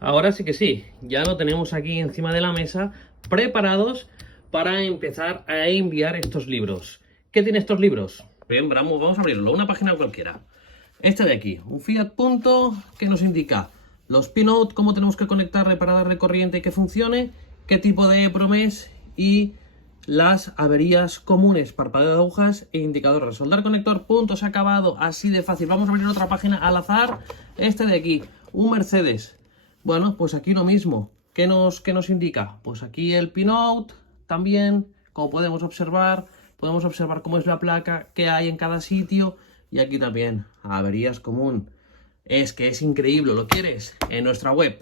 ahora sí que sí, ya lo tenemos aquí encima de la mesa, preparados para empezar a enviar estos libros. ¿Qué tiene estos libros? Bien, vamos a abrirlo, una página cualquiera. Este de aquí, un Fiat Punto que nos indica los pinout, cómo tenemos que conectarle para darle corriente y que funcione, qué tipo de EEPROM es y las averías comunes, parpadeo de agujas e indicador. Resoldar conector, punto, se ha acabado, así de fácil. Vamos a abrir otra página al azar. Este de aquí, un Mercedes. Bueno, pues aquí lo mismo. ¿Qué nos indica? Pues aquí el pinout también, como podemos observar cómo es la placa, qué hay en cada sitio. Y aquí también, averías común. Es que es increíble, ¿lo quieres? En nuestra web